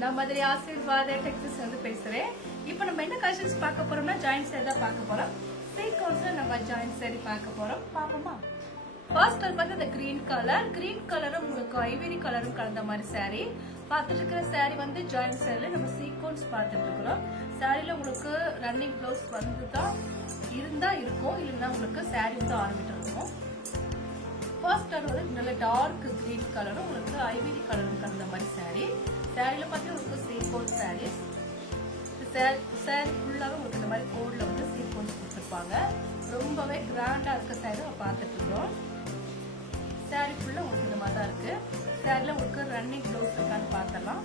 நான் மதுரை ஆசீர்வாத டெக்ஸ்டைல்ஸ் வந்து பேசுறேன். இப்போ நம்ம என்ன கலெக்ஷன்ஸ் பார்க்க போறோம்னா ஜாயிண்ட் saree தான் பார்க்க போறோம். சீக்வென்ஸ்ல நம்ம ஜாயிண்ட் saree பார்க்க போறோம். பாப்போமா? ஃபர்ஸ்ட் வந்து இந்த கிரீன் கலரும் உங்களுக்கு ஐவரி கலரும் கலந்த மாதிரி saree. பார்த்துட்டு இருக்கிற saree வந்து ஜாயிண்ட் saree நம்ம சீக்வென்ஸ் பார்த்துட்டு இருக்கிறோம். சாரில உங்களுக்கு ரன்னிங் ப்ளவுஸ் வந்து தான் இருந்தா இருக்கும், இல்லைன்னா உங்களுக்கு saree வந்து ஆரம்பிட்டு இருக்கும். ஃபர்ஸ்ட் வந்து நல்ல டார்க் கிரீன் கலரும் உங்களுக்கு ஐவரி கலரும் கலந்த மாதிரி saree. சாரில பார்த்தீங்கன்னா உங்களுக்கு சீக்வென்ஸ் sarees. saree ஃபுல்லாவே உங்களுக்கு இந்த மாதிரி கோட்ல வந்து சீக்வென்ஸ் கொடுத்துருப்பாங்க. ரொம்பவே கிராண்டா இருக்க saree நம்ம பார்த்துட்டு இருக்கோம். saree ஃபுல்லா உங்களுக்கு இந்த மாதிரி தான் இருக்கு. சாரில உங்களுக்கு ரன்னிங் ப்ளவுஸ் இருக்கான்னு பார்த்தலாம்.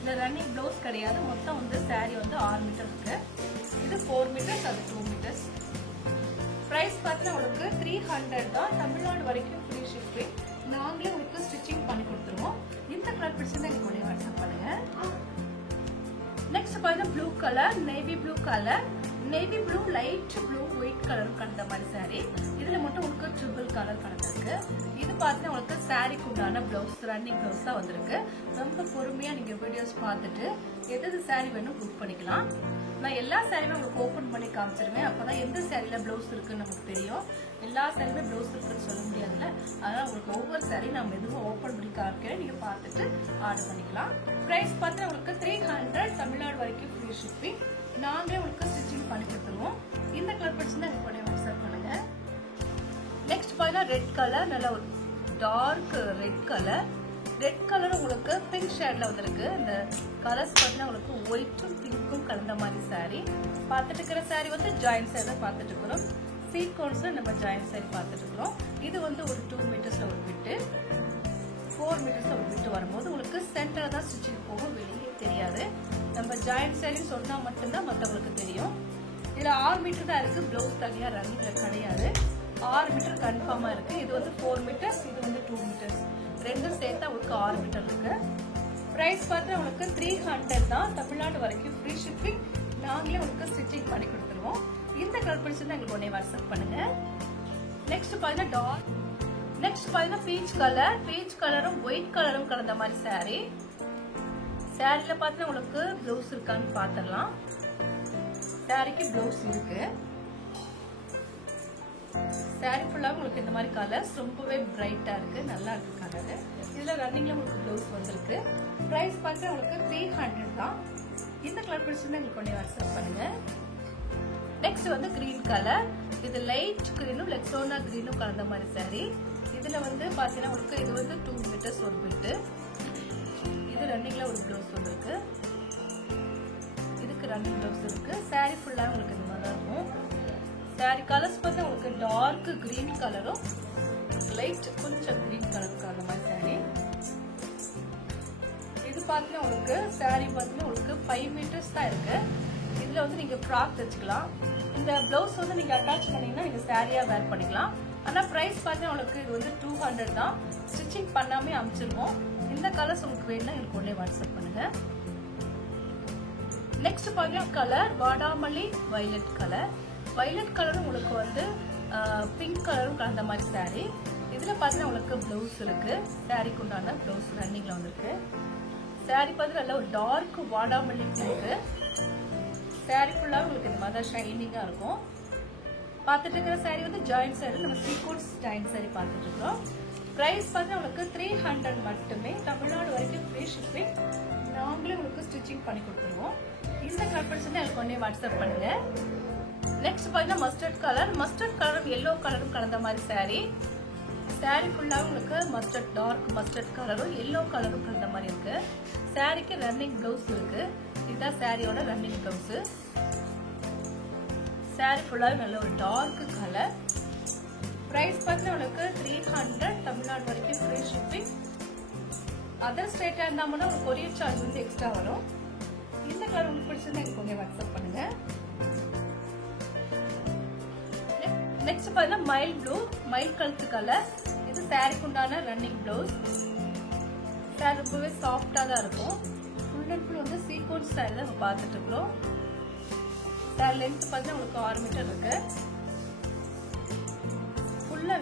இல்ல ரன்னிங் ப்ளவுஸ் கிடையாது, மொத்தம் வந்து saree வந்து 6 மீட்டர் இருக்கு. இது 4 மீட்டர்ஸ், அது 2 மீட்டர்ஸ். பிரைஸ் பார்த்தீங்கன்னா உங்களுக்கு 300 தான். தமிழ்நாடு வரைக்கும் ஃப்ரீ ஷிப்பிங். நாங்களே உங்களுக்கு ஸ்டிச்சிங் பண்ணி கொடுத்துருவோம். இந்த கலர் பிடிச்சிருந்தா எங்களுக்கு உடனே வாட்ஸ்அப் பண்ணுங்க. நெக்ஸ்ட் பார்த்தீங்கன்னா blue colour, navy blue colour, navy blue, light blue, white colour கலந்த மாதிரி saree. இதுல மட்டும் உங்களுக்கு ட்ரிபிள் கலர் கலந்துருக்கு. இது பார்த்தீங்கன்னா உங்களுக்கு சாரிக்கு உண்டான பிளவுஸ், ரன்னிங் பிளவுஸ் தான் வந்திருக்கு. ரொம்ப பொறுமையா நீங்க வீடியோஸ் பார்த்துட்டு எது saree வேணும் புக் பண்ணிக்கலாம். நான் எல்லா சாரியுமே உங்களுக்கு ஓபன் பண்ணி காமிச்சிருவேன். அப்பதான் எந்த சாரியில பிளவுஸ் இருக்குன்னு நமக்கு தெரியும். எல்லா சாரியுமே பிளவுஸ் இருக்குன்னு சொல்ல முடியாதுல்ல. அதனால உங்களுக்கு ஒவ்வொரு சாரி நான் மெதுவாக ஓபன் பண்ணி காமிக்கிறேன். நீங்க பார்த்துட்டு ஆர்டர் பண்ணிக்கலாம். பிரைஸ் பார்த்தா உங்களுக்கு 300, தமிழ்நாடு வரைக்கும் ஃப்ரீ ஷிப்பிங். நாங்களே உங்களுக்கு ஸ்டிச்சிங் பண்ணி கொடுத்துருவோம். இந்த கலர் பிடிச்சிருந்தா எனக்கு உடனே வாட்ஸ்அப் பண்ணுங்க. நெக்ஸ்ட் பார்த்தா ரெட் கலர், நல்ல ஒரு dark red colour. Red colour உங்களுக்கு பிங்க் ஷேட்ல வந்திருக்கு. இந்த கலர்ஸ் பார்த்தீங்கன்னா உங்களுக்கு ஒயிட்டும் பிங்க்கும் கலந்த மாதிரி saree. பார்த்துட்டு இருக்கிற saree வந்து ஜாயிண்ட் saree தான் பார்த்துட்டு இருக்கிறோம். சீக்வென்ஸ்ல நம்ம ஜாயிண்ட் saree பார்த்துட்டு இருக்கிறோம். இது வந்து ஒரு 2 மீட்டர்ஸ்ல ஒரு பிட்டு, 4 மீட்டர்ஸ்ல ஒரு பிட்டு வரும்போது உங்களுக்கு சென்டர்ல தான் ஸ்டிச்சிங் போகும், வெளியே தெரியாது. நம்ம ஜாயிண்ட் saree சொன்னா மட்டும்தான் மற்றவங்களுக்கு தெரியும். இதுல 6 மீட்டர் தான் இருக்கு, பிளவுஸ் தனியா ரன்னிங்ல கிடையாது. 6 மீட்டர் கன்ஃபார்மா இருக்கு. இது வந்து 4 மீட்டர்ஸ், இது வந்து 2 மீட்டர்ஸ். ரெண்டும் சேர்த்தா உங்களுக்கு 6 மீட்டர் இருக்கு. பிரைஸ் பார்த்தா உங்களுக்கு 300 தான். தமிழ்நாடு வரைக்கும் ஃப்ரீ ஷிப்பிங். நாங்களே உங்களுக்கு ஸ்டிச்சிங் பண்ணி கொடுத்துருவோம். இந்த கலர் பிடிச்சிருந்தா எங்களுக்கு உடனே வாட்ஸ்அப் பண்ணுங்க. நெக்ஸ்ட் பார்த்தீங்கன்னா டார்க், நெக்ஸ்ட் பார்த்தீங்கன்னா பீச் கலரும் ஒயிட் கலரும் கலந்த மாதிரி saree. சாரில பார்த்தீங்கன்னா உங்களுக்கு பிளவுஸ் இருக்கான்னு பார்த்துடலாம். சாரிக்கு பிளவுஸ் இருக்கு. சாரி ஃபுல்லா உங்களுக்கு இந்த மாதிரி கலர்ஸ் ரொம்பவே பிரைட்டா இருக்கு, நல்லா இருக்கு கலர். இதுல ரன்னிங்ல உங்களுக்கு ப்ளவுஸ் வந்திருக்கு. பிரைஸ் பார்த்தா உங்களுக்கு 300 தான். இந்த கலர் பிடிச்சிருந்தா உங்களுக்கு உடனே வாட்ஸ்அப் பண்ணுங்க. நெக்ஸ்ட் வந்து கிரீன் கலர். இது லைட் கிரீனும் லெக்ஸோனா கிரீனும் கலந்த மாதிரி saree. இதுல வந்து பாத்தீங்கன்னா உங்களுக்கு இது வந்து 2 மீட்டர்ஸ் ஒரு பிட்டு. இது ரன்னிங்ல ஒரு ப்ளவுஸ் வந்திருக்கு. இதுக்கு ரன்னிங் ப்ளவுஸ் இருக்கு. saree ஃபுல்லா உங்களுக்கு இந்த மாதிரி இருக்கும். சாரி கலர்ஸ் பார்த்தா உங்களுக்கு டார்க் கிரீன் கலரும் லைட் கொஞ்சம் கிரீன் கலருக்கு அந்த மாதிரி saree. இது பார்த்தீங்கன்னா உங்களுக்கு saree பார்த்தீங்கன்னா உங்களுக்கு 5 மீட்டர்ஸ் தான் இருக்கு. இதுல வந்து நீங்க ஃப்ராக் தைச்சுக்கலாம். இந்த பிளவுஸ் வந்து நீங்க அட்டாச் பண்ணீங்கன்னா நீங்க சாரியா வேர் பண்ணிக்கலாம். ஆனா பிரைஸ் பார்த்தீங்கன்னா உங்களுக்கு இது வந்து 200 தான். ஸ்டிச்சிங் பண்ணாமே அனுப்பிச்சிருவோம். இந்த கலர்ஸ் உங்களுக்கு வேணும்னா எனக்கு உடனே வாட்ஸ்அப் பண்ணுங்க. நெக்ஸ்ட் பார்த்தீங்கன்னா கலர் வாடாமல்லி வயலட் கலர். வயலட் கலரும் உங்களுக்கு வந்து பிங்க் கலரும் கலந்த மாதிரி saree. இதுல பாத்தீங்கன்னா உங்களுக்கு பிளவுஸ் இருக்கு. சாரிக்கு உண்டான பிளவுஸ் ரன்னிங்ல வந்திருக்கு. saree பார்த்தீங்கன்னா நல்ல ஒரு டார்க் வாடாமல்லி பிங்க். saree ஃபுல்லா உங்களுக்கு இந்த மாதிரி ஷைனிங்கா இருக்கும். பார்த்துட்டு இருக்கிற saree வந்து ஜாயிண்ட் saree, நம்ம சீக்வென்ஸ் ஜாயிண்ட் saree பார்த்துட்டு இருக்கோம். பிரைஸ் பார்த்தீங்கன்னா உங்களுக்கு 300 மட்டுமே. தமிழ்நாடு வரைக்கும் ஃப்ரீ ஷிப்பிங். நாங்களே உங்களுக்கு ஸ்டிச்சிங் பண்ணி கொடுத்துருவோம். இந்த கலர் பிடிச்சிருந்தா எனக்கு உடனே வாட்ஸ்அப் பண்ணுங்க. நெக்ஸ்ட் பார்த்தீங்கன்னா மஸ்டர்ட் கலரும் எல்லோ கலரும் கலந்த மாதிரி saree. saree ஃபுல்லா உங்களுக்கு டார்க் மஸ்டர்ட் கலரும் எல்லோ கலரும் கலந்த மாதிரி இருக்கு. சாரிக்கு ரன்னிங் பிளவுஸ் இருக்கு. இதுதான் சாரியோட ரன்னிங் பிளவுஸ். saree ஃபுல்லா நல்ல ஒரு டார்க் கலர். பிரைஸ் பார்த்தீங்கன்னா உங்களுக்கு 300, தமிழ்நாடு வரைக்கும் ஃப்ரீ ஷிப்பிங். அதர் ஸ்டேட்டா இருந்தாங்கன்னா ஒரு கொரியர் சார்ஜ் வந்து எக்ஸ்ட்ரா வரும். இந்த கலர் உங்களுக்கு பிடிச்சிருந்தா எனக்கு கொஞ்சம் வாட்ஸ்அப் பண்ணுங்க. நெக்ஸ்ட் பார்த்தீங்கன்னா மயில் கழுத்து கலர். இது சாரிக்கு உண்டான ரன்னிங் பிளவுஸ். சாரி ரொம்பவே சாஃப்டா தான் இருக்கும். ஃபுல் அண்ட் ஃபுல் வந்து சீக்வென்ஸ் சாரி தான் நம்ம பார்த்துட்டு இருக்கிறோம். சாரி லென்த் பார்த்தீங்கன்னா உங்களுக்கு 6 மீட்டர் இருக்கு. ஃபுல்லா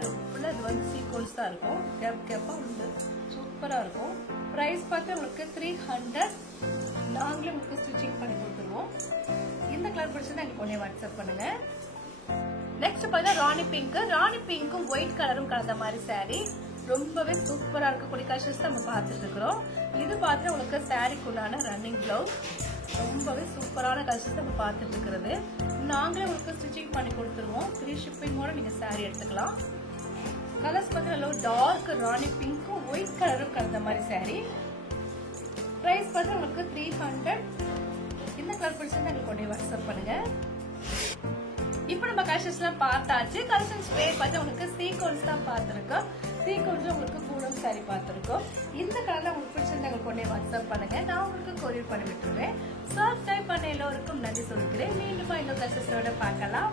இது வந்து சீக்வென்ஸ் தான் இருக்கும். கேப்பா வந்து சூப்பரா இருக்கும். பிரைஸ் பார்த்து உங்களுக்கு 300. நாங்களே உங்களுக்கு ஸ்டிச்சிங் பண்ணி கொடுத்துருவோம். இந்த கலர் பிடிச்சா எனக்கு உடனே வாட்ஸ்அப் பண்ணுங்க. நெக்ஸ்ட் பார்த்தா ராணி பிங்க். ராணி பிங்க்கும் ஒயிட் கலரும் கலந்த மாதிரி சாரி. ரொம்பவே சூப்பரா இருக்கக்கூடிய கலெக்ஷன்ஸ் நம்ம பார்த்துட்டு இருக்கிறோம். இது பார்த்து உங்களுக்கு சாரிக்குள்ளான ரன்னிங் பிளவுஸ். ரொம்பவே சூப்பரான கலெக்ஷன்ஸ் நம்ம பார்த்துட்டு இருக்கிறது. நாங்களே உங்களுக்கு ஸ்டிச்சிங் பண்ணி கொடுத்துருவோம். ஃப்ரீ ஷிப்பிங்கோட நீங்க சாரி எடுத்துக்கலாம். கலர்ஸ் பார்த்து நல்ல டார்க் ராணி பிங்க்கும் ஒயிட் கலரும் கலந்த மாதிரி சாரி. பிரைஸ் பார்த்து உங்களுக்கு 300. இந்த கலர் பிடிச்சிருந்தா எங்களுக்கு உடனே வாட்ஸ்அப் பண்ணுங்க. இப்போ நம்ம கலெக்ஷன்ஸ் எல்லாம் பார்த்தாச்சு. கலெக்ஷன்ஸ் பேர் பார்த்து உங்களுக்கு சீக்வன்ஸ் தான் பார்த்துருக்கோம். சீக்வன்ஸ் உங்களுக்கு பூனம் சாரி பார்த்துருக்கோம். இந்த கலர்ல உங்களுக்கு பிடிச்சிருந்தா எங்களுக்கு உடனே வாட்ஸ்அப் பண்ணுங்க. நான் உங்களுக்கு கொரியர் பண்ணி விட்டுருவேன். சப்ஸ்கிரைப் பண்ண எல்லோருக்கும் நன்றி சொல்லிக்கிறேன். மீண்டும் இன்னொரு கலெக்ஷன்ஸோட பார்க்கலாம்.